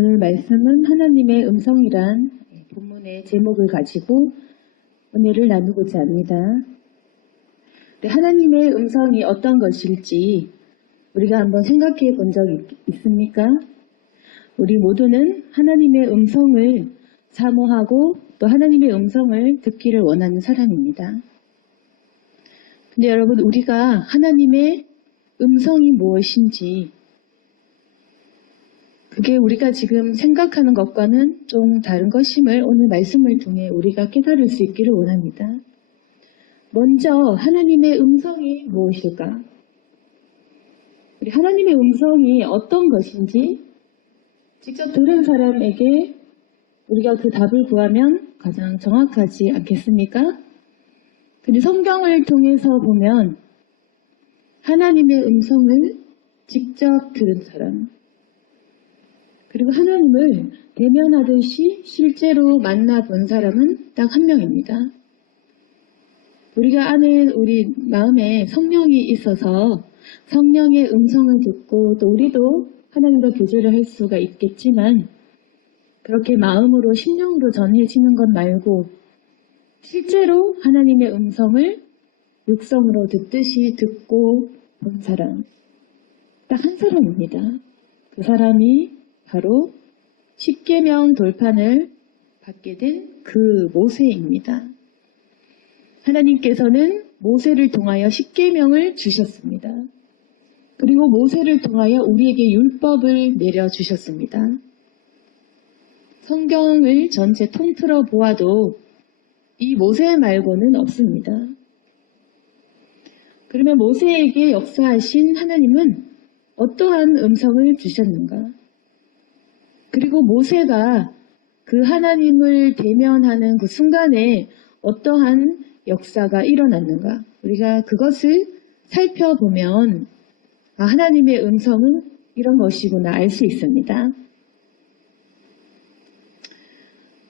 오늘 말씀은 하나님의 음성이란 본문의 제목을 가지고 은혜를 나누고자 합니다. 하나님의 음성이 어떤 것일지 우리가 한번 생각해 본 적 있습니까? 우리 모두는 하나님의 음성을 사모하고 또 하나님의 음성을 듣기를 원하는 사람입니다. 근데 여러분, 우리가 하나님의 음성이 무엇인지 그게 우리가 지금 생각하는 것과는 좀 다른 것임을 오늘 말씀을 통해 우리가 깨달을 수 있기를 원합니다. 먼저 하나님의 음성이 무엇일까? 우리 하나님의 음성이 어떤 것인지 직접 들은 사람에게 우리가 그 답을 구하면 가장 정확하지 않겠습니까? 근데 성경을 통해서 보면 하나님의 음성을 직접 들은 사람, 그리고 하나님을 대면하듯이 실제로 만나본 사람은 딱 한 명입니다. 우리가 안에 우리 마음에 성령이 있어서 성령의 음성을 듣고 또 우리도 하나님과 교제를 할 수가 있겠지만 그렇게 마음으로 심령으로 전해지는 것 말고 실제로 하나님의 음성을 육성으로 듣듯이 듣고 본 사람, 딱 한 사람입니다. 그 사람이 바로 십계명 돌판을 받게 된 그 모세입니다. 하나님께서는 모세를 통하여 십계명을 주셨습니다. 그리고 모세를 통하여 우리에게 율법을 내려주셨습니다. 성경을 전체 통틀어 보아도 이 모세 말고는 없습니다. 그러면 모세에게 역사하신 하나님은 어떠한 음성을 주셨는가? 그리고 모세가 그 하나님을 대면하는 그 순간에 어떠한 역사가 일어났는가? 우리가 그것을 살펴보면 하나님의 음성은 이런 것이구나 알 수 있습니다.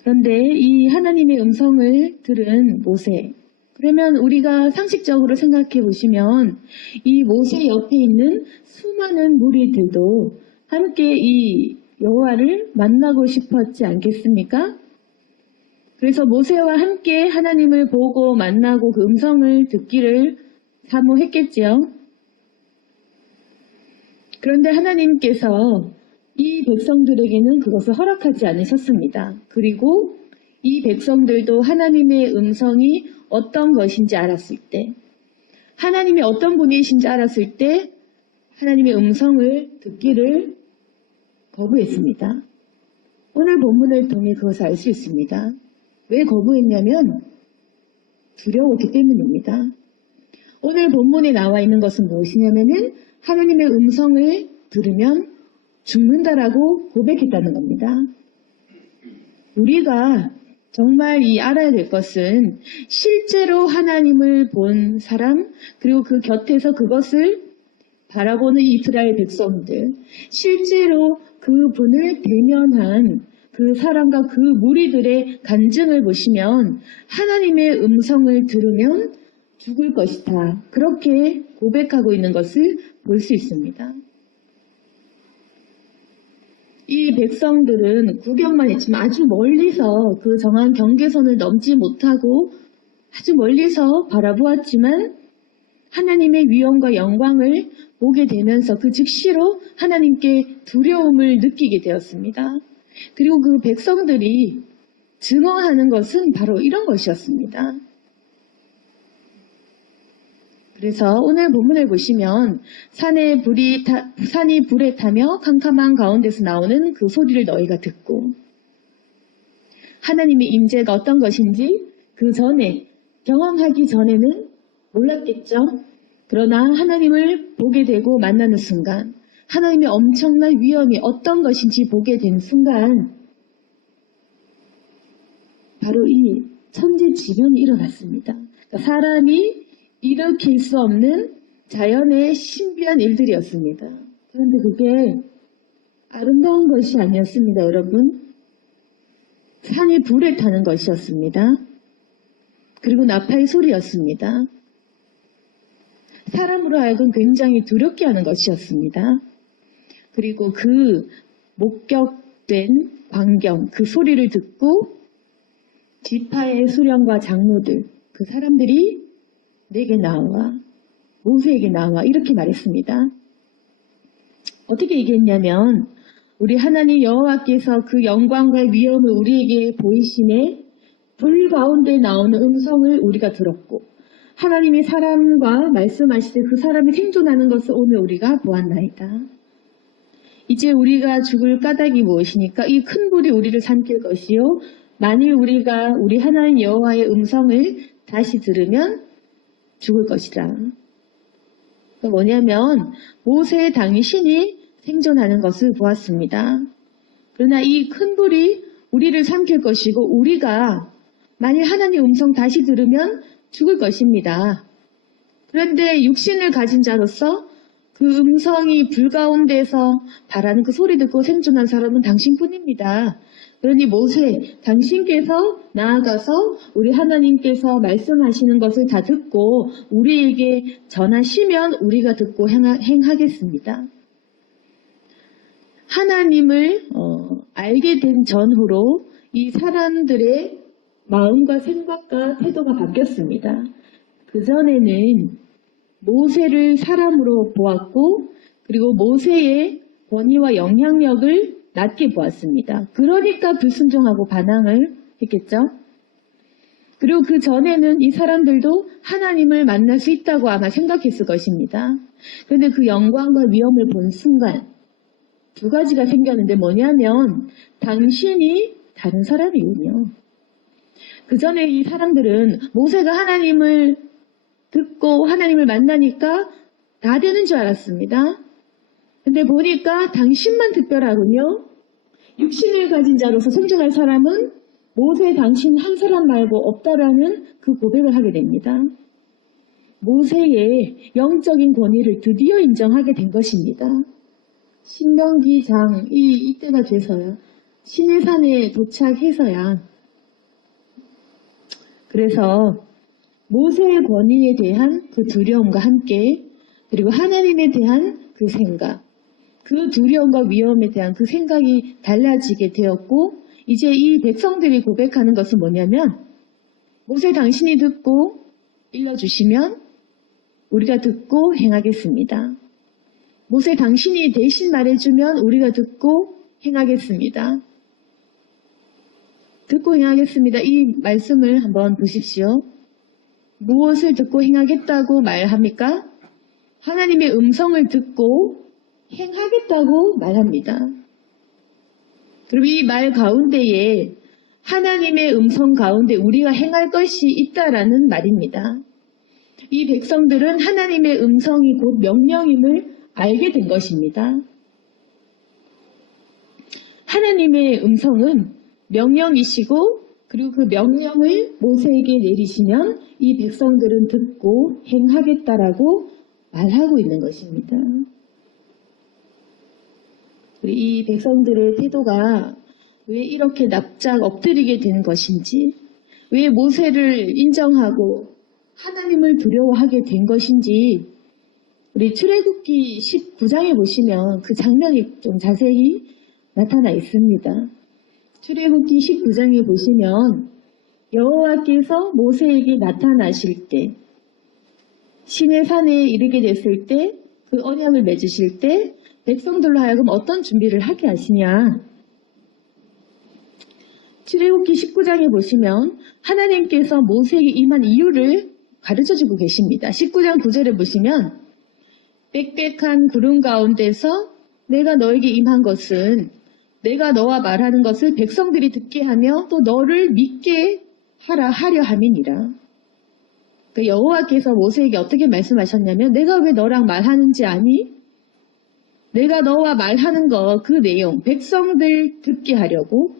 그런데 이 하나님의 음성을 들은 모세, 그러면 우리가 상식적으로 생각해 보시면 이 모세 옆에 있는 수많은 무리들도 함께 이 여호와를 만나고 싶었지 않겠습니까? 그래서 모세와 함께 하나님을 보고 만나고 그 음성을 듣기를 사모했겠지요. 그런데 하나님께서 이 백성들에게는 그것을 허락하지 않으셨습니다. 그리고 이 백성들도 하나님의 음성이 어떤 것인지 알았을 때, 하나님이 어떤 분이신지 알았을 때 하나님의 음성을 듣기를 거부했습니다. 오늘 본문을 통해 그것을 알 수 있습니다. 왜 거부했냐면 두려웠기 때문입니다. 오늘 본문에 나와 있는 것은 무엇이냐면은 하나님의 음성을 들으면 죽는다라고 고백했다는 겁니다. 우리가 정말 알아야 될 것은 실제로 하나님을 본 사람, 그리고 그 곁에서 그것을 바라보는 이스라엘 백성들, 실제로 그분을 대면한 그 사람과 그 무리들의 간증을 보시면 하나님의 음성을 들으면 죽을 것이다. 그렇게 고백하고 있는 것을 볼 수 있습니다. 이 백성들은 구경만 했지만 아주 멀리서 그 정한 경계선을 넘지 못하고 아주 멀리서 바라보았지만 하나님의 위엄과 영광을 보게 되면서 그 즉시로 하나님께 두려움을 느끼게 되었습니다. 그리고 그 백성들이 증언하는 것은 바로 이런 것이었습니다. 그래서 오늘 본문을 보시면 산이 불에 타며 캄캄한 가운데서 나오는 그 소리를 너희가 듣고 하나님의 임재가 어떤 것인지 그 전에 경험하기 전에는 몰랐겠죠. 그러나 하나님을 보게 되고 만나는 순간 하나님의 엄청난 위엄이 어떤 것인지 보게 된 순간 바로 이 천지지변이 일어났습니다. 그러니까 사람이 일으킬 수 없는 자연의 신비한 일들이었습니다. 그런데 그게 아름다운 것이 아니었습니다, 여러분. 산이 불에 타는 것이었습니다. 그리고 나팔 소리였습니다. 사람으로 하여금 굉장히 두렵게 하는 것이었습니다. 그리고 그 목격 된 광경, 그 소리를 듣고 지파의 수령과 장로들, 그 사람들이 내게 나와, 모세에게 나와 이렇게 말했습니다. 어떻게 얘기했냐면 우리 하나님 여호와께서 그 영광과 위엄을 우리에게 보이심에 불 가운데 나오는 음성을 우리가 들었고 하나님이 사람과 말씀하실 때 그 사람이 생존하는 것을 오늘 우리가 보았나이다. 이제 우리가 죽을 까닭이 무엇이니까 이 큰 불이 우리를 삼킬 것이요 만일 우리가 우리 하나님 여호와의 음성을 다시 들으면 죽을 것이다. 그러니까 뭐냐면 모세 당신이 생존하는 것을 보았습니다. 그러나 이 큰 불이 우리를 삼킬 것이고 우리가 만일 하나님 음성 다시 들으면 죽을 것입니다. 그런데 육신을 가진 자로서 그 음성이 불 가운데서 바라는 그 소리 듣고 생존한 사람은 당신뿐입니다. 그러니 모세, 당신께서 나아가서 우리 하나님께서 말씀하시는 것을 다 듣고 우리에게 전하시면 우리가 듣고 행하겠습니다. 하나님을 알게 된 전후로 이 사람들의 마음과 생각과 태도가 바뀌었습니다. 그전에는 모세를 사람으로 보았고 그리고 모세의 권위와 영향력을 낮게 보았습니다. 그러니까 불순종하고 반항을 했겠죠. 그리고 그 전에는 이 사람들도 하나님을 만날 수 있다고 아마 생각했을 것입니다. 그런데 그 영광과 위엄을 본 순간 두 가지가 생겼는데 뭐냐면 당신이 다른 사람이군요. 그 전에 이 사람들은 모세가 하나님을 듣고 하나님을 만나니까 다 되는 줄 알았습니다. 근데 보니까 당신만 특별하군요. 육신을 가진 자로서 생존할 사람은 모세 당신 한 사람 말고 없다라는 그 고백을 하게 됩니다. 모세의 영적인 권위를 드디어 인정하게 된 것입니다. 신명기 장 이때가 돼서야 시내산에 도착해서야 그래서 모세의 권위에 대한 그 두려움과 함께 그리고 하나님에 대한 그 생각 그 두려움과 위험에 대한 그 생각이 달라지게 되었고 이제 이 백성들이 고백하는 것은 뭐냐면 모세 당신이 듣고 일러주시면 우리가 듣고 행하겠습니다. 모세 당신이 대신 말해주면 우리가 듣고 행하겠습니다. 듣고 행하겠습니다. 이 말씀을 한번 보십시오. 무엇을 듣고 행하겠다고 말합니까? 하나님의 음성을 듣고 행하겠다고 말합니다. 그리고 이 말 가운데에 하나님의 음성 가운데 우리가 행할 것이 있다라는 말입니다. 이 백성들은 하나님의 음성이 곧 명령임을 알게 된 것입니다. 하나님의 음성은 명령이시고 그리고 그 명령을 모세에게 내리시면 이 백성들은 듣고 행하겠다라고 말하고 있는 것입니다. 이 백성들의 태도가 왜 이렇게 납작 엎드리게 된 것인지, 왜 모세를 인정하고 하나님을 두려워하게 된 것인지 우리 출애굽기 19장에 보시면 그 장면이 좀 자세히 나타나 있습니다. 출애굽기 19장에 보시면 여호와께서 모세에게 나타나실 때 시내산에 이르게 됐을 때 그 언약을 맺으실 때 백성들로 하여금 어떤 준비를 하게 하시냐. 출애굽기 19장에 보시면 하나님께서 모세에게 임한 이유를 가르쳐주고 계십니다. 19장 9절에 보시면 빽빽한 구름 가운데서 내가 너에게 임한 것은 내가 너와 말하는 것을 백성들이 듣게 하며 또 너를 믿게 하려 함이니라. 그러니까 여호와께서 모세에게 어떻게 말씀하셨냐면 내가 왜 너랑 말하는지 아니? 내가 너와 말하는 거 그 내용 백성들 듣게 하려고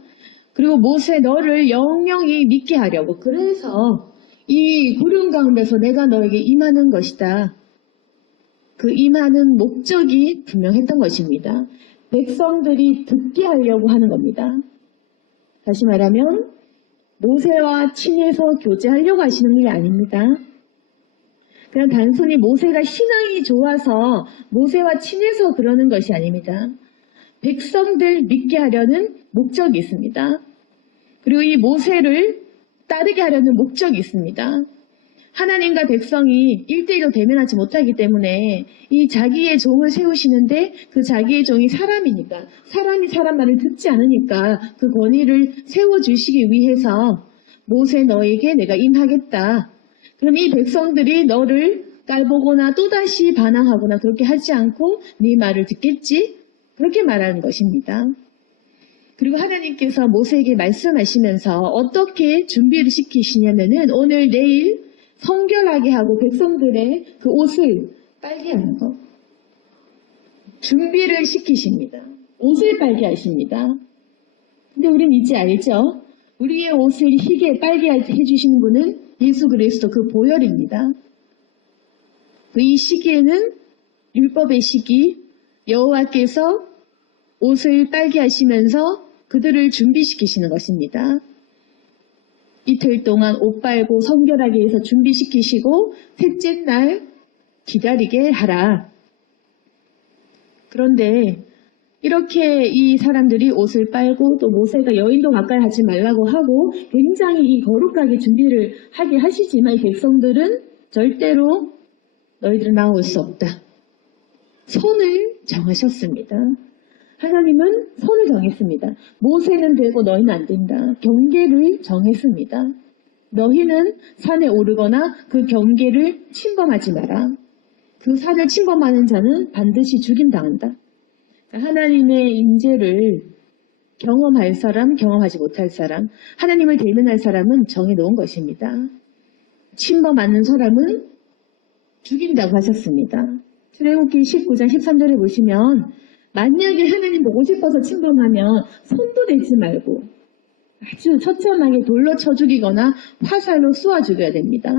그리고 모세 너를 영영히 믿게 하려고 그래서 이 구름 가운데서 내가 너에게 임하는 것이다. 그 임하는 목적이 분명했던 것입니다. 백성들이 듣게 하려고 하는 겁니다. 다시 말하면 모세와 친해서 교제하려고 하시는 게 아닙니다. 그냥 단순히 모세가 신앙이 좋아서 모세와 친해서 그러는 것이 아닙니다. 백성들 믿게 하려는 목적이 있습니다. 그리고 이 모세를 따르게 하려는 목적이 있습니다. 하나님과 백성이 1대1로 대면하지 못하기 때문에 이 자기의 종을 세우시는데 그 자기의 종이 사람이니까, 사람이 사람 말을 듣지 않으니까 그 권위를 세워주시기 위해서 모세 너에게 내가 임하겠다. 그럼 이 백성들이 너를 깔보거나 또다시 반항하거나 그렇게 하지 않고 네 말을 듣겠지? 그렇게 말하는 것입니다. 그리고 하나님께서 모세에게 말씀하시면서 어떻게 준비를 시키시냐면은 오늘 내일 성결하게 하고 백성들의 그 옷을 빨게 하는 것. 준비를 시키십니다. 옷을 빨게 하십니다. 근데 우린 이제 알죠? 우리의 옷을 희게 빨게 해주시는 분은 예수 그리스도 그 보혈입니다. 이 시기에는 율법의 시기, 여호와께서 옷을 빨게 하시면서 그들을 준비시키시는 것입니다. 이틀 동안 옷 빨고 성결하게 해서 준비시키시고 셋째 날 기다리게 하라. 그런데 이렇게 이 사람들이 옷을 빨고 또 모세가 여인도 가까이 하지 말라고 하고 굉장히 이 거룩하게 준비를 하게 하시지만 이 백성들은 절대로 너희들은 나올 수 없다. 선을 정하셨습니다. 하나님은 선을 정했습니다. 모세는 되고 너희는 안 된다. 경계를 정했습니다. 너희는 산에 오르거나 그 경계를 침범하지 마라. 그 산을 침범하는 자는 반드시 죽임당한다. 하나님의 인재를 경험할 사람, 경험하지 못할 사람, 하나님을 대면할 사람은 정해놓은 것입니다. 침범하는 사람은 죽인다고 하셨습니다. 출애굽기 19장 13절에 보시면 만약에 하나님 보고 싶어서 침범하면 손도 대지 말고 아주 처참하게 돌로 쳐 죽이거나 화살로 쏘아 죽여야 됩니다.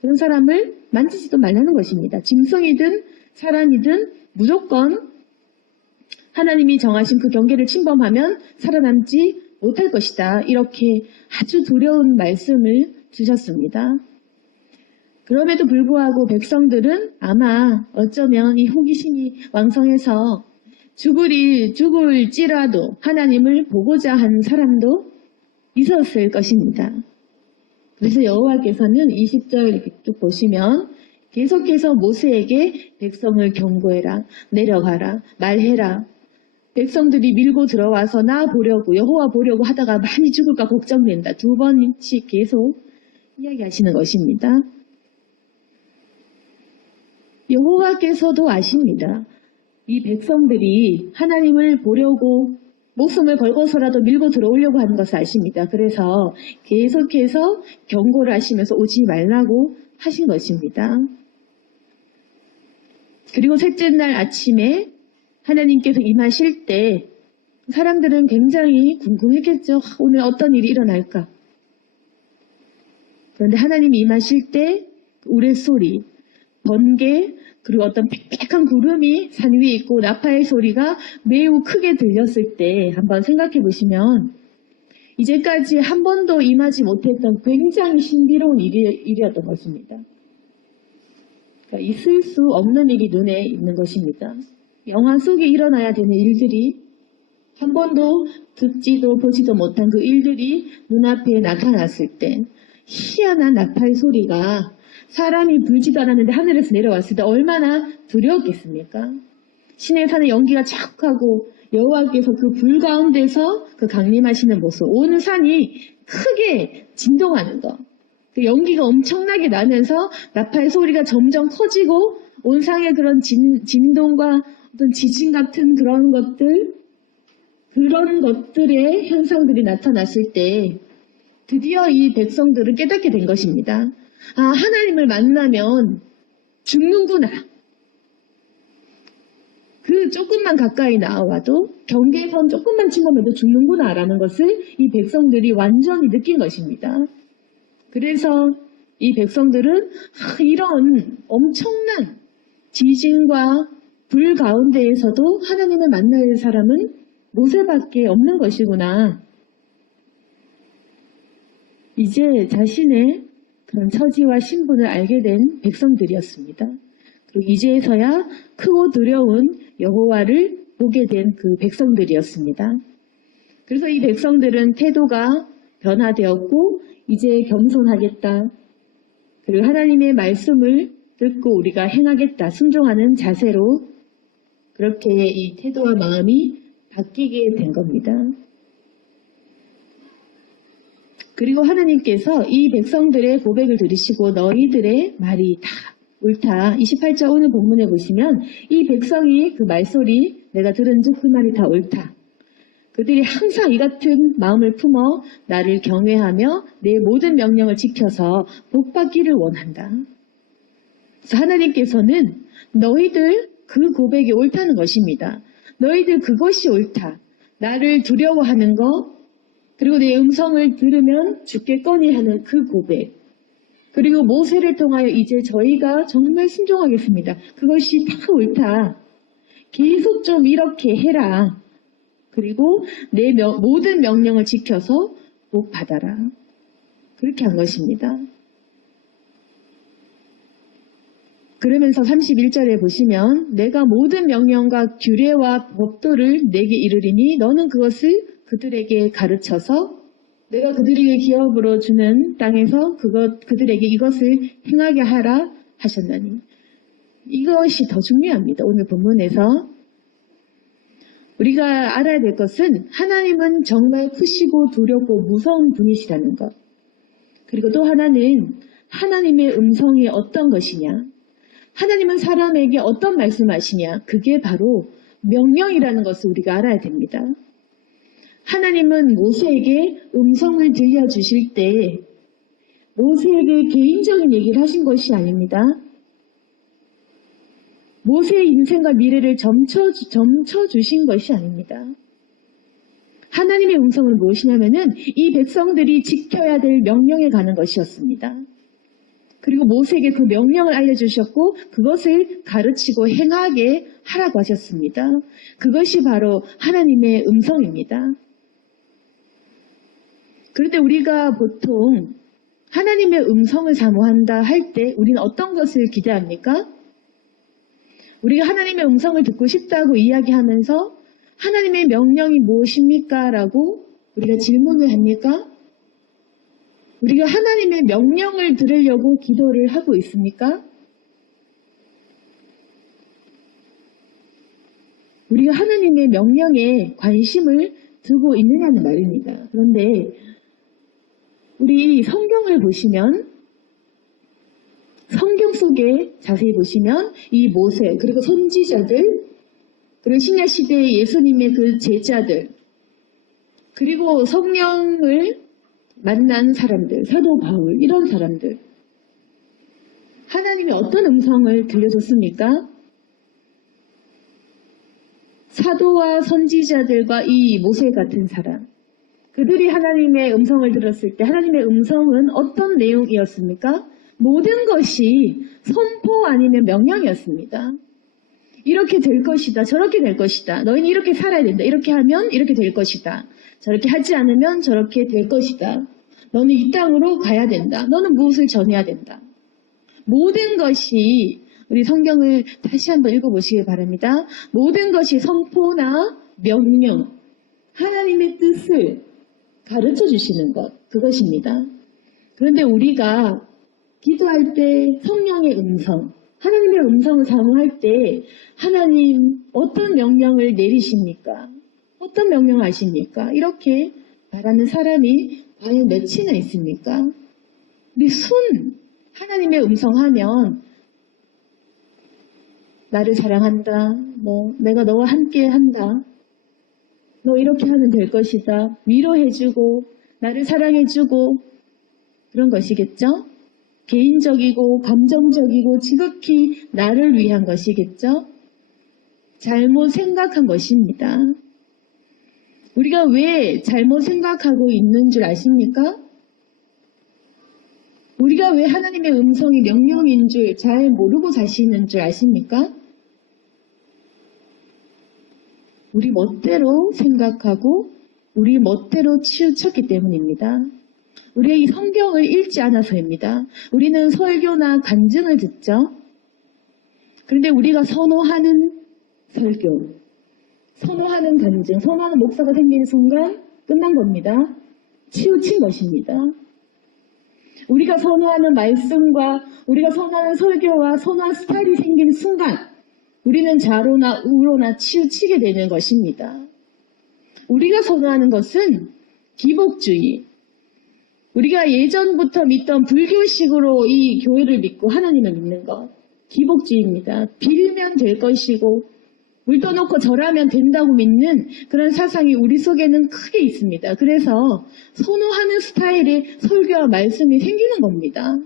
그런 사람을 만지지도 말라는 것입니다. 짐승이든 사람이든 무조건 하나님이 정하신 그 경계를 침범하면 살아남지 못할 것이다. 이렇게 아주 두려운 말씀을 주셨습니다. 그럼에도 불구하고 백성들은 아마 어쩌면 이 호기심이 왕성해서 죽을지라도 하나님을 보고자 한 사람도 있었을 것입니다. 그래서 여호와께서는 20절 이렇게 쭉 보시면 계속해서 모세에게 백성을 경고해라, 내려가라, 말해라. 백성들이 밀고 들어와서 나 보려고, 여호와 보려고 하다가 많이 죽을까 걱정된다. 2번씩 계속 이야기하시는 것입니다. 여호와께서도 아십니다. 이 백성들이 하나님을 보려고 목숨을 걸고서라도 밀고 들어오려고 하는 것을 아십니다. 그래서 계속해서 경고를 하시면서 오지 말라고 하신 것입니다. 그리고 셋째 날 아침에 하나님께서 임하실 때 사람들은 굉장히 궁금했겠죠. 오늘 어떤 일이 일어날까? 그런데 하나님이 임하실 때 우레소리, 번개, 그리고 어떤 빽빽한 구름이 산 위에 있고 나팔의 소리가 매우 크게 들렸을 때 한번 생각해 보시면 이제까지 한 번도 임하지 못했던 굉장히 신비로운 일이었던 것입니다. 그러니까 있을 수 없는 일이 눈에 있는 것입니다. 영화 속에 일어나야 되는 일들이 한 번도 듣지도 보지도 못한 그 일들이 눈앞에 나타났을 때 희한한 나팔 소리가 사람이 불지도 않았는데 하늘에서 내려왔을 때 얼마나 두려웠겠습니까? 신의 산에 연기가 쫙하고 여호와께서 그 불 가운데서 그 강림하시는 모습, 온 산이 크게 진동하는 것. 그 연기가 엄청나게 나면서 나팔 소리가 점점 커지고 온 상의 그런 진동과 어떤 지진 같은 그런 것들의 현상들이 나타났을 때 드디어 이 백성들은 깨닫게 된 것입니다. 아, 하나님을 만나면 죽는구나. 그 조금만 가까이 나와도 경계선 조금만 침범해도 죽는구나라는 것을 이 백성들이 완전히 느낀 것입니다. 그래서 이 백성들은 이런 엄청난 지진과 불 가운데에서도 하나님을 만날 사람은 모세밖에 없는 것이구나. 이제 자신의 그런 처지와 신분을 알게 된 백성들이었습니다. 그리고 이제서야 크고 두려운 여호와를 보게 된 그 백성들이었습니다. 그래서 이 백성들은 태도가 변화되었고 이제 겸손하겠다. 그리고 하나님의 말씀을 듣고 우리가 행하겠다. 순종하는 자세로 그렇게 이 태도와 마음이 바뀌게 된 겁니다. 그리고 하나님께서 이 백성들의 고백을 들으시고 너희들의 말이 다 옳다. 28절 오늘 본문에 보시면 이 백성이 그 말소리 내가 들은즉 그 말이 다 옳다. 그들이 항상 이 같은 마음을 품어 나를 경외하며 내 모든 명령을 지켜서 복받기를 원한다. 그래서 하나님께서는 너희들 그 고백이 옳다는 것입니다. 너희들 그것이 옳다. 나를 두려워하는 것, 그리고 내 음성을 들으면 죽겠거니 하는 그 고백. 그리고 모세를 통하여 이제 저희가 정말 순종하겠습니다. 그것이 다 옳다. 계속 좀 이렇게 해라. 그리고 내 모든 명령을 지켜서 복 받아라. 그렇게 한 것입니다. 그러면서 31절에 보시면 내가 모든 명령과 규례와 법도를 내게 이르리니 너는 그것을 그들에게 가르쳐서 내가 그들에게 기업으로 주는 땅에서 그들에게 이것을 행하게 하라 하셨나니. 이것이 더 중요합니다. 오늘 본문에서. 우리가 알아야 될 것은 하나님은 정말 크시고 두렵고 무서운 분이시라는 것. 그리고 또 하나는 하나님의 음성이 어떤 것이냐. 하나님은 사람에게 어떤 말씀하시냐. 그게 바로 명령이라는 것을 우리가 알아야 됩니다. 하나님은 모세에게 음성을 들려주실 때 모세에게 개인적인 얘기를 하신 것이 아닙니다. 모세의 인생과 미래를 점쳐주신 것이 아닙니다. 하나님의 음성은 무엇이냐면은 이 백성들이 지켜야 될 명령에 가는 것이었습니다. 그리고 모세에게 그 명령을 알려주셨고 그것을 가르치고 행하게 하라고 하셨습니다. 그것이 바로 하나님의 음성입니다. 그런데 우리가 보통 하나님의 음성을 사모한다 할 때 우리는 어떤 것을 기대합니까? 우리가 하나님의 음성을 듣고 싶다고 이야기하면서 하나님의 명령이 무엇입니까? 라고 우리가 질문을 합니까? 우리가 하나님의 명령을 들으려고 기도를 하고 있습니까? 우리가 하나님의 명령에 관심을 두고 있느냐는 말입니다. 그런데 우리 성경을 보시면 성경 속에 자세히 보시면 이 모세 그리고 선지자들 그리고 신약시대의 예수님의 그 제자들 그리고 성령을 만난 사람들 사도 바울 이런 사람들 하나님이 어떤 음성을 들려줬습니까? 사도와 선지자들과 이 모세 같은 사람 그들이 하나님의 음성을 들었을 때 하나님의 음성은 어떤 내용이었습니까? 모든 것이 선포 아니면 명령이었습니다. 이렇게 될 것이다. 저렇게 될 것이다. 너희는 이렇게 살아야 된다. 이렇게 하면 이렇게 될 것이다. 저렇게 하지 않으면 저렇게 될 것이다. 너는 이 땅으로 가야 된다. 너는 무엇을 전해야 된다. 모든 것이 우리 성경을 다시 한번 읽어보시기 바랍니다. 모든 것이 선포나 명령, 하나님의 뜻을 가르쳐 주시는 것, 그것입니다. 그런데 우리가 기도할 때 성령의 음성, 하나님의 음성을 사모할 때 하나님 어떤 명령을 내리십니까? 어떤 명령을 하십니까? 이렇게 말하는 사람이 과연 몇이나 있습니까? 우리 하나님의 음성 하면 나를 사랑한다, 내가 너와 함께 한다, 너 이렇게 하면 될 것이다, 위로해주고 나를 사랑해주고 그런 것이겠죠? 개인적이고 감정적이고 지극히 나를 위한 것이겠죠? 잘못 생각한 것입니다. 우리가 왜 잘못 생각하고 있는 줄 아십니까? 우리가 왜 하나님의 음성이 명령인 줄 잘 모르고 사시는 줄 아십니까? 우리 멋대로 생각하고 우리 멋대로 치우쳤기 때문입니다. 우리가 이 성경을 읽지 않아서입니다. 우리는 설교나 간증을 듣죠. 그런데 우리가 선호하는 설교, 선호하는 간증, 선호하는 목사가 생기는 순간 끝난 겁니다. 치우친 것입니다. 우리가 선호하는 말씀과 우리가 선호하는 설교와 선호하는 스타일이 생기는 순간 우리는 좌로나 우로나 치우치게 되는 것입니다. 우리가 선호하는 것은 기복주의. 우리가 예전부터 믿던 불교식으로 이 교회를 믿고 하나님을 믿는 것. 기복주의입니다. 빌면 될 것이고 물 떠놓고 절하면 된다고 믿는 그런 사상이 우리 속에는 크게 있습니다. 그래서 선호하는 스타일의 설교와 말씀이 생기는 겁니다.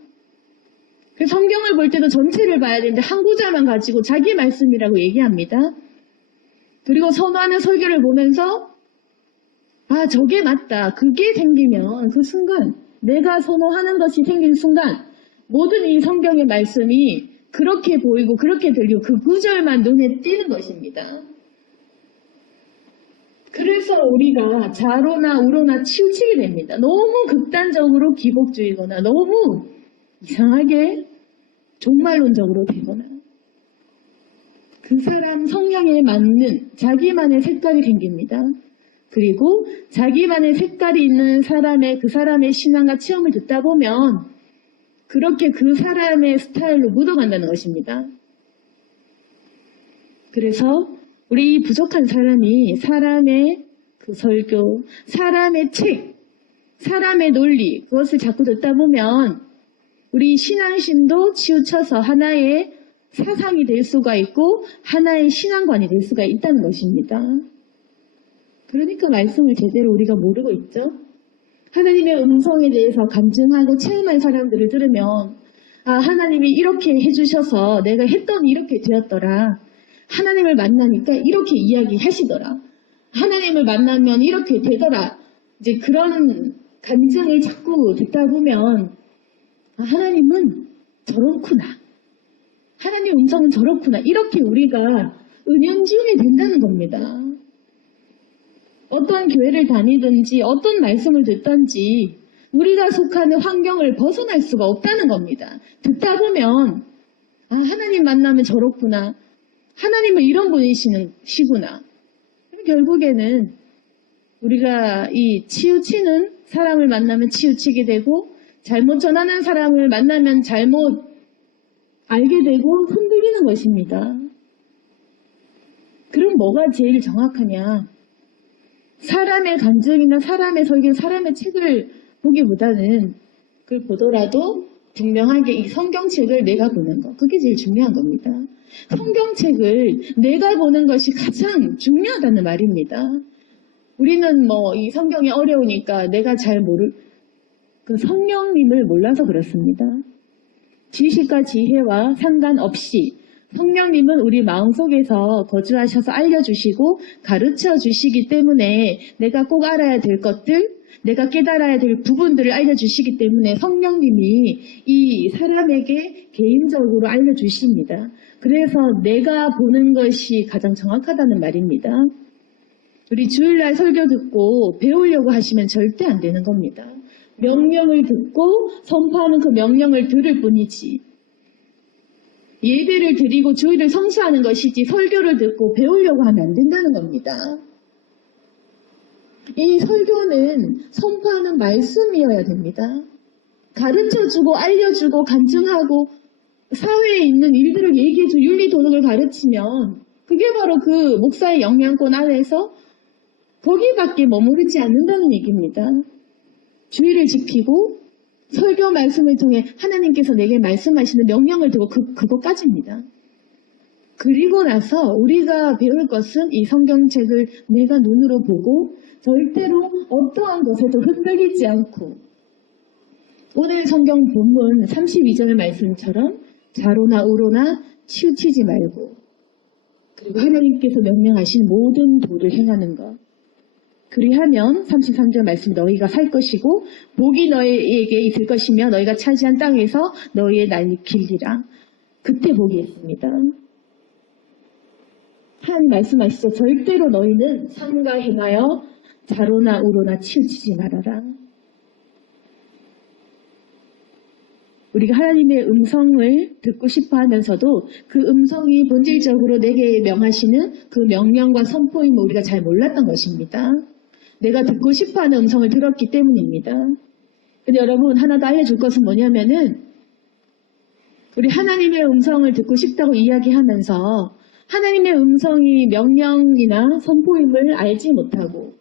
성경을 볼 때도 전체를 봐야 되는데 한 구절만 가지고 자기 말씀이라고 얘기합니다. 그리고 선호하는 설교를 보면서 아, 저게 맞다. 그게 생기면 그 순간 내가 선호하는 것이 생긴 순간 모든 이 성경의 말씀이 그렇게 보이고 그렇게 들리고 그 구절만 눈에 띄는 것입니다. 그래서 우리가 좌로나 우로나 치우치게 됩니다. 너무 극단적으로 기복주의거나 너무 이상하게 종말론적으로 되거나 그 사람 성향에 맞는 자기만의 색깔이 생깁니다. 그리고 자기만의 색깔이 있는 사람의 그 사람의 신앙과 체험을 듣다 보면 그렇게 그 사람의 스타일로 묻어간다는 것입니다. 그래서 우리 부족한 사람이 사람의 그 설교, 사람의 책, 사람의 논리 그것을 자꾸 듣다 보면 우리 신앙심도 치우쳐서 하나의 사상이 될 수가 있고 하나의 신앙관이 될 수가 있다는 것입니다. 그러니까 말씀을 제대로 우리가 모르고 있죠. 하나님의 음성에 대해서 간증하고 체험한 사람들을 들으면 아, 하나님이 이렇게 해주셔서 내가 했더니 이렇게 되었더라. 하나님을 만나니까 이렇게 이야기하시더라. 하나님을 만나면 이렇게 되더라. 이제 그런 간증을 자꾸 듣다 보면 아, 하나님은 저렇구나. 하나님 음성은 저렇구나. 이렇게 우리가 은연중에 된다는 겁니다. 어떤 교회를 다니든지 어떤 말씀을 듣든지 우리가 속하는 환경을 벗어날 수가 없다는 겁니다. 듣다 보면 아, 하나님 만나면 저렇구나. 하나님은 이런 분이시구나. 결국에는 우리가 이 치우치는 사람을 만나면 치우치게 되고 잘못 전하는 사람을 만나면 잘못 알게 되고 흔들리는 것입니다. 그럼 뭐가 제일 정확하냐? 사람의 간증이나 사람의 설교, 사람의 책을 보기보다는 그걸 보더라도 분명하게 이 성경책을 내가 보는 것. 그게 제일 중요한 겁니다. 성경책을 내가 보는 것이 가장 중요하다는 말입니다. 우리는 뭐 이 성경이 어려우니까 내가 잘 그 성령님을 몰라서 그렇습니다. 지식과 지혜와 상관없이 성령님은 우리 마음속에서 거주하셔서 알려주시고 가르쳐 주시기 때문에 내가 꼭 알아야 될 것들, 내가 깨달아야 될 부분들을 알려주시기 때문에 성령님이 이 사람에게 개인적으로 알려주십니다. 그래서 내가 보는 것이 가장 정확하다는 말입니다. 우리 주일날 설교 듣고 배우려고 하시면 절대 안 되는 겁니다. 명령을 듣고 선포하는 그 명령을 들을 뿐이지. 예배를 드리고 주일을 성수하는 것이지 설교를 듣고 배우려고 하면 안 된다는 겁니다. 이 설교는 선포하는 말씀이어야 됩니다. 가르쳐주고 알려주고 간증하고 사회에 있는 일들을 얘기해주고 윤리도덕을 가르치면 그게 바로 그 목사의 영향권 안에서 거기밖에 머무르지 않는다는 얘기입니다. 주의를 지키고 설교 말씀을 통해 하나님께서 내게 말씀하시는 명령을 두고 그것까지입니다. 그리고 나서 우리가 배울 것은 이 성경책을 내가 눈으로 보고 절대로 어떠한 것에도 흔들리지 않고 오늘 성경 본문 32절의 말씀처럼 좌로나 우로나 치우치지 말고 그리고 하나님께서 명령하신 모든 도를 행하는 것. 그리하면 33절 말씀 너희가 살 것이고 복이 너희에게 있을 것이며 너희가 차지한 땅에서 너희의 날이 길리라. 그때 복이 있습니다. 하나님 말씀하시죠. 절대로 너희는 삼가 행하여 좌로나 우로나 치우치지 말아라. 우리가 하나님의 음성을 듣고 싶어 하면서도 그 음성이 본질적으로 내게 명하시는 그 명령과 선포임을 우리가 잘 몰랐던 것입니다. 내가 듣고 싶어 하는 음성을 들었기 때문입니다. 근데 여러분, 하나 더 알려줄 것은 뭐냐면은, 우리 하나님의 음성을 듣고 싶다고 이야기하면서 하나님의 음성이 명령이나 선포임을 알지 못하고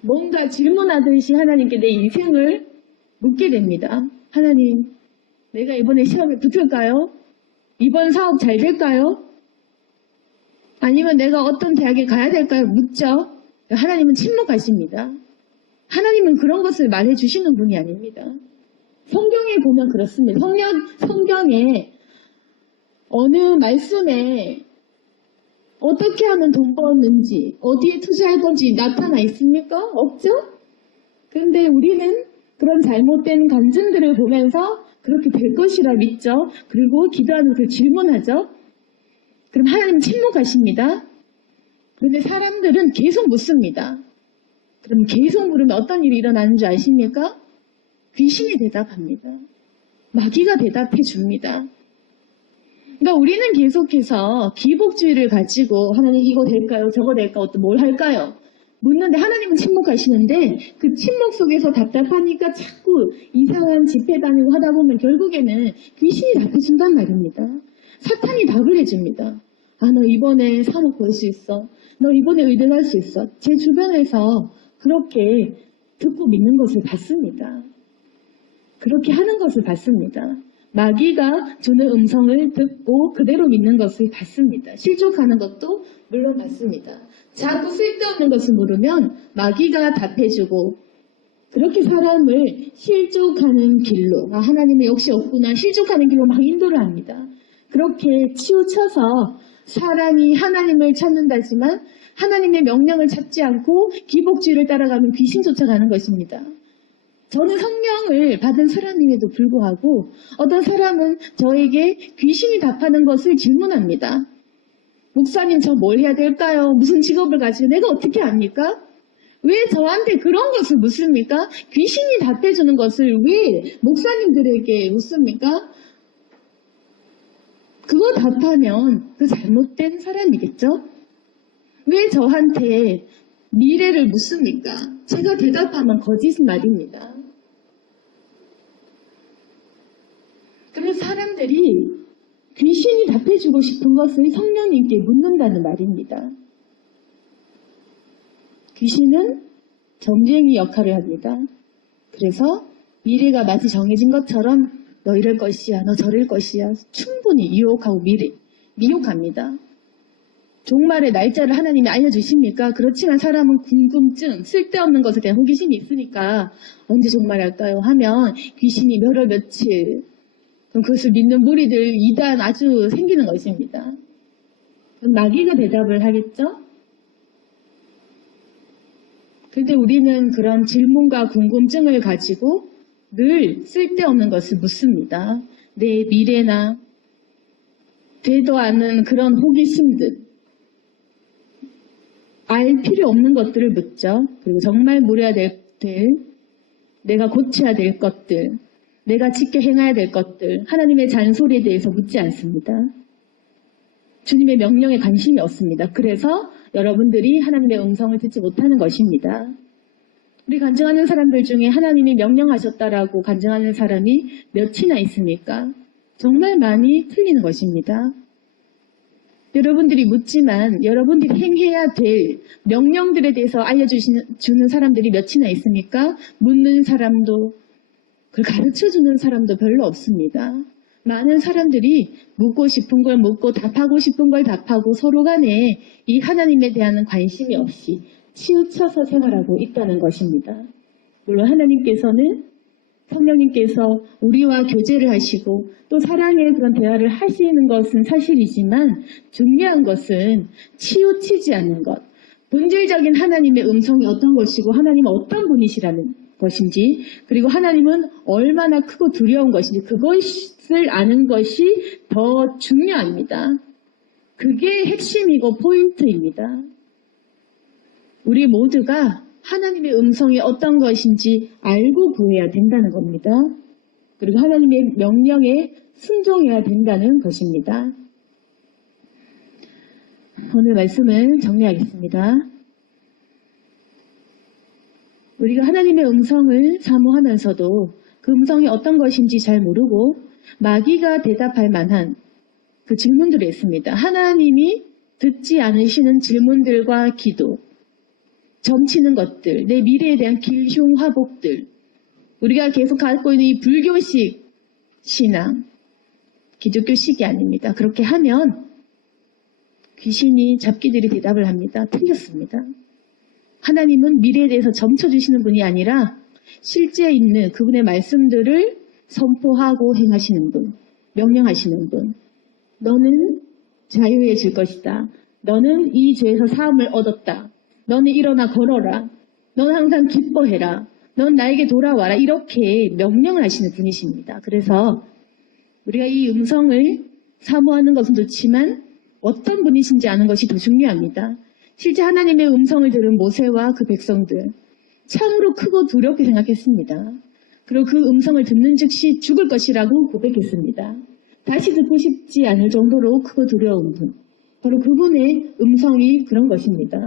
뭔가 질문하듯이 하나님께 내 인생을 묻게 됩니다. 하나님, 내가 이번에 시험에 붙을까요? 이번 사업 잘 될까요? 아니면 내가 어떤 대학에 가야 될까요? 묻죠. 하나님은 침묵하십니다. 하나님은 그런 것을 말해주시는 분이 아닙니다. 성경에 보면 그렇습니다. 성경에 어느 말씀에 어떻게 하면 돈 버는지, 어디에 투자할 건지 나타나 있습니까? 없죠? 그런데 우리는 그런 잘못된 간증들을 보면서 그렇게 될 것이라 믿죠. 그리고 기도하는 그 질문하죠. 그럼 하나님 침묵하십니다. 그런데 사람들은 계속 묻습니다. 그럼 계속 물으면 어떤 일이 일어나는 줄 아십니까? 귀신이 대답합니다. 마귀가 대답해 줍니다. 그러니까 우리는 계속해서 기복주의를 가지고 하나님 이거 될까요? 저거 될까요? 또 뭘 할까요? 묻는데 하나님은 침묵하시는데 그 침묵 속에서 답답하니까 자꾸 이상한 집회 다니고 하다 보면 결국에는 귀신이 답해준단 말입니다. 사탄이 답을 해줍니다. 아, 너 이번에 3억 벌 수 있어. 너 이번에 의대 갈 수 있어. 제 주변에서 그렇게 듣고 믿는 것을 봤습니다. 그렇게 하는 것을 봤습니다. 마귀가 주는 음성을 듣고 그대로 믿는 것을 봤습니다. 실족하는 것도 물론 봤습니다. 자꾸 쓸데없는 것을 물으면 마귀가 답해주고 그렇게 사람을 실족하는 길로, 아, 하나님은 역시 없구나, 실족하는 길로 막 인도를 합니다. 그렇게 치우쳐서 사람이 하나님을 찾는다지만 하나님의 명령을 찾지 않고 기복주의를 따라가면 귀신 쫓아가는 것입니다. 저는 성령을 받은 사람임에도 불구하고 어떤 사람은 저에게 귀신이 답하는 것을 질문합니다. 목사님, 저 뭘 해야 될까요? 무슨 직업을 가지고 내가 어떻게 압니까? 왜 저한테 그런 것을 묻습니까? 귀신이 답해주는 것을 왜 목사님들에게 묻습니까? 그거 답하면 그 잘못된 사람이겠죠? 왜 저한테 미래를 묻습니까? 제가 대답하면 거짓말입니다. 그래서 사람들이 귀신이 답해주고 싶은 것을 성령님께 묻는다는 말입니다. 귀신은 점쟁이 역할을 합니다. 그래서 미래가 마치 정해진 것처럼 너 이럴 것이야, 너 저럴 것이야 충분히 유혹하고 미혹합니다. 종말의 날짜를 하나님이 알려주십니까? 그렇지만 사람은 궁금증, 쓸데없는 것에 대한 호기심이 있으니까 언제 종말할까요? 하면 귀신이 몇 월 며칠, 그럼 그것을 믿는 무리들 이단 아주 생기는 것입니다. 그럼 마귀가 대답을 하겠죠? 그런데 우리는 그런 질문과 궁금증을 가지고 늘 쓸데없는 것을 묻습니다. 내 미래나 되도 않은 그런 호기심들, 알 필요 없는 것들을 묻죠. 그리고 정말 물어야 될, 내가 고쳐야 될 것들, 내가 지켜 행해야 될 것들, 하나님의 잔소리에 대해서 묻지 않습니다. 주님의 명령에 관심이 없습니다. 그래서 여러분들이 하나님의 음성을 듣지 못하는 것입니다. 우리 간증하는 사람들 중에 하나님이 명령하셨다라고 간증하는 사람이 몇이나 있습니까? 정말 많이 틀리는 것입니다. 여러분들이 묻지만 여러분들이 행해야 될 명령들에 대해서 알려주는 사람들이 몇이나 있습니까? 묻는 사람도 그걸 가르쳐주는 사람도 별로 없습니다. 많은 사람들이 묻고 싶은 걸 묻고 답하고 싶은 걸 답하고 서로 간에 이 하나님에 대한 관심이 없이 치우쳐서 생활하고 있다는 것입니다. 물론 하나님께서는 성령님께서 우리와 교제를 하시고 또 사랑의 그런 대화를 하시는 것은 사실이지만 중요한 것은 치우치지 않는 것. 본질적인 하나님의 음성이 어떤 것이고 하나님은 어떤 분이시라는 것인지 그리고 하나님은 얼마나 크고 두려운 것인지 그것을 아는 것이 더 중요합니다. 그게 핵심이고 포인트입니다. 우리 모두가 하나님의 음성이 어떤 것인지 알고 구해야 된다는 겁니다. 그리고 하나님의 명령에 순종해야 된다는 것입니다. 오늘 말씀을 정리하겠습니다. 우리가 하나님의 음성을 사모하면서도 그 음성이 어떤 것인지 잘 모르고 마귀가 대답할 만한 그 질문들이 있습니다. 하나님이 듣지 않으시는 질문들과 기도, 점치는 것들, 내 미래에 대한 길흉화복들, 우리가 계속 갖고 있는 이 불교식 신앙, 기독교식이 아닙니다. 그렇게 하면 귀신이 잡기들이 대답을 합니다. 틀렸습니다. 하나님은 미래에 대해서 점쳐주시는 분이 아니라 실제 있는 그분의 말씀들을 선포하고 행하시는 분, 명령하시는 분. 너는 자유해질 것이다. 너는 이 죄에서 사함을 얻었다. 너는 일어나 걸어라. 너는 항상 기뻐해라. 넌 나에게 돌아와라. 이렇게 명령을 하시는 분이십니다. 그래서 우리가 이 음성을 사모하는 것은 좋지만 어떤 분이신지 아는 것이 더 중요합니다. 실제 하나님의 음성을 들은 모세와 그 백성들 참으로 크고 두렵게 생각했습니다. 그리고 그 음성을 듣는 즉시 죽을 것이라고 고백했습니다. 다시 듣고 싶지 않을 정도로 크고 두려운 분, 바로 그분의 음성이 그런 것입니다.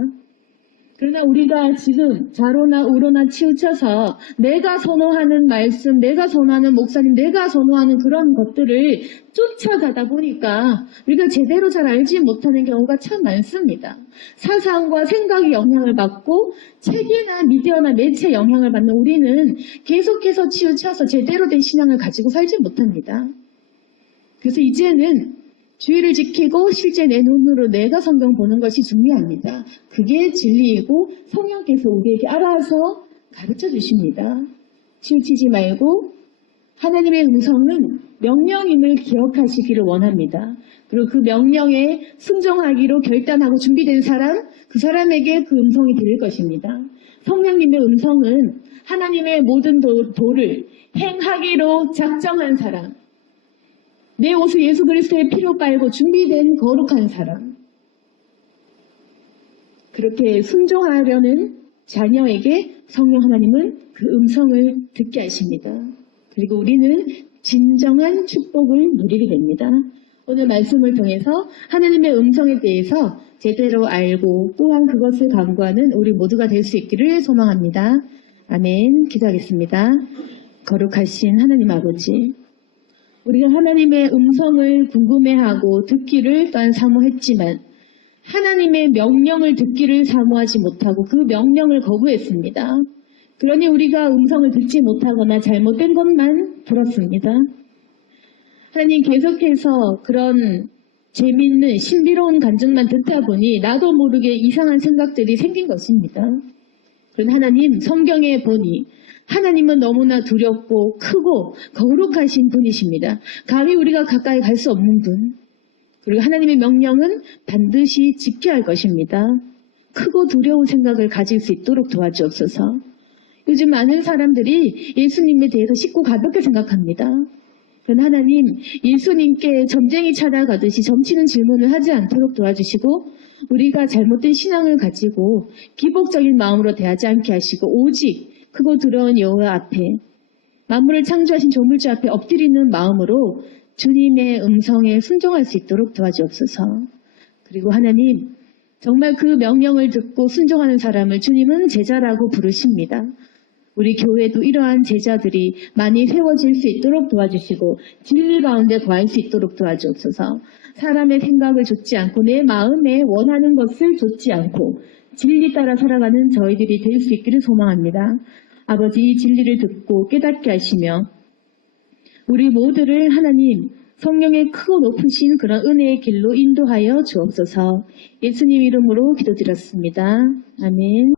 그러나 우리가 지금 좌로나 우로나 치우쳐서 내가 선호하는 말씀, 내가 선호하는 목사님, 내가 선호하는 그런 것들을 쫓아가다 보니까 우리가 제대로 잘 알지 못하는 경우가 참 많습니다. 사상과 생각의 영향을 받고 책이나 미디어나 매체 영향을 받는 우리는 계속해서 치우쳐서 제대로 된 신앙을 가지고 살지 못합니다. 그래서 이제는 주의를 지키고 실제 내 눈으로 내가 성경 보는 것이 중요합니다. 그게 진리이고 성령께서 우리에게 알아서 가르쳐 주십니다. 치우치지 말고 하나님의 음성은 명령임을 기억하시기를 원합니다. 그리고 그 명령에 순종하기로 결단하고 준비된 사람, 그 사람에게 그 음성이 들릴 것입니다. 성령님의 음성은 하나님의 모든 도를 행하기로 작정한 사람, 내 옷을 예수 그리스도의 피로 빨고 준비된 거룩한 사람, 그렇게 순종하려는 자녀에게 성령 하나님은 그 음성을 듣게 하십니다. 그리고 우리는 진정한 축복을 누리게 됩니다. 오늘 말씀을 통해서 하나님의 음성에 대해서 제대로 알고 또한 그것을 강구하는 우리 모두가 될 수 있기를 소망합니다. 아멘. 기도하겠습니다. 거룩하신 하나님 아버지, 우리가 하나님의 음성을 궁금해하고 듣기를 또한 사모했지만 하나님의 명령을 듣기를 사모하지 못하고 그 명령을 거부했습니다. 그러니 우리가 음성을 듣지 못하거나 잘못된 것만 들었습니다. 하나님, 계속해서 그런 재미있는 신비로운 간증만 듣다 보니 나도 모르게 이상한 생각들이 생긴 것입니다. 그런데 하나님, 성경에 보니 하나님은 너무나 두렵고 크고 거룩하신 분이십니다. 감히 우리가 가까이 갈 수 없는 분. 그리고 하나님의 명령은 반드시 지켜야 할 것입니다. 크고 두려운 생각을 가질 수 있도록 도와주옵소서. 요즘 많은 사람들이 예수님에 대해서 쉽고 가볍게 생각합니다. 그러나 하나님, 예수님께 점쟁이 찾아가듯이 점치는 질문을 하지 않도록 도와주시고 우리가 잘못된 신앙을 가지고 기복적인 마음으로 대하지 않게 하시고 오직 크고 두려운 여호와 앞에, 만물을 창조하신 조물주 앞에 엎드리는 마음으로 주님의 음성에 순종할 수 있도록 도와주옵소서. 그리고 하나님, 정말 그 명령을 듣고 순종하는 사람을 주님은 제자라고 부르십니다. 우리 교회도 이러한 제자들이 많이 세워질 수 있도록 도와주시고 진리 가운데 거할 수 있도록 도와주옵소서. 사람의 생각을 좇지 않고 내 마음에 원하는 것을 좇지 않고 진리 따라 살아가는 저희들이 될 수 있기를 소망합니다. 아버지, 이 진리를 듣고 깨닫게 하시며 우리 모두를 하나님 성령의 크고 높으신 그런 은혜의 길로 인도하여 주옵소서. 예수님 이름으로 기도드렸습니다. 아멘.